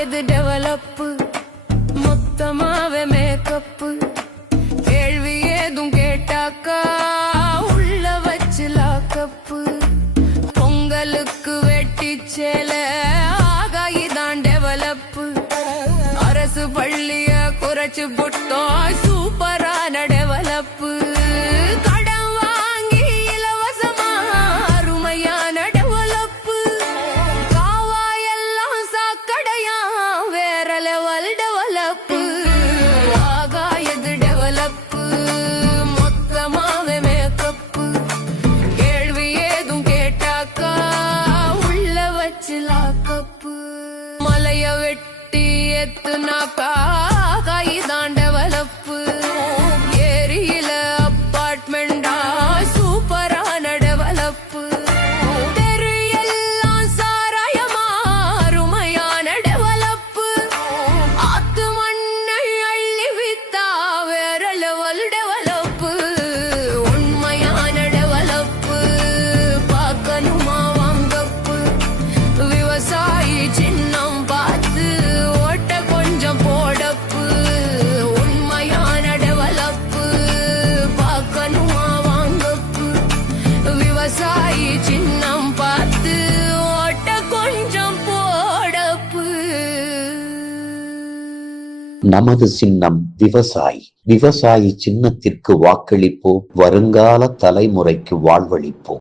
எது டெவலப்பு மொத்தமாவே மேக்கப்பு கேள்வி ஏதும் கேட்டாக்கா உள்ள வச்சு லாக்கப்பு பொங்கலுக்கு வெட்டி சேல ஆகாயிதான் டெவலப்பு அரசு பள்ளிய குறைச்சு புட்டோம் சூப்பரான டெவலப்பு கடன் வாங்கி இலவசமா அருமையான டெவலப்பு காவாயெல்லாம் சாக்கடையா வேற லெவல் டெவலப்பு ஆகாயது டெவலப்பு மொத்தமாவே மேக்கப்பு கேள்வி ஏதும் கேட்டாக்கா உள்ள வச்சு லாக்கப்பு மலைய வெட்டி எத்துனாக்கா காயிதான் டெவலப்பு ஏரியில அப்பார்ட்மெண்டா சூப்பரான டெவலப்பு தெரு எல்லாம் சாராயமா அருமையான டெவலப்பு ஆத்து மண்ணை அள்ளி வித்தா வேற லெவல் டெவலப்பு உண்மையான டெவலப்பு பார்க்கணுமா வாங்கப்பு விவசாயி சின்னம் பார்த்து ஓட்ட கொஞ்சம் போடப்பு உண்மையான டெவலப்பு பார்க்கணுமா வாங்கப்பு விவசாயி சின்னம் பார்த்து ஓட்ட கொஞ்சம் போடப்பு நமது சின்னம் விவசாயி. விவசாயி சின்னத்திற்கு வாக்களிப்போம், வருங்கால தலைமுறைக்கு வாழ்வளிப்போம்.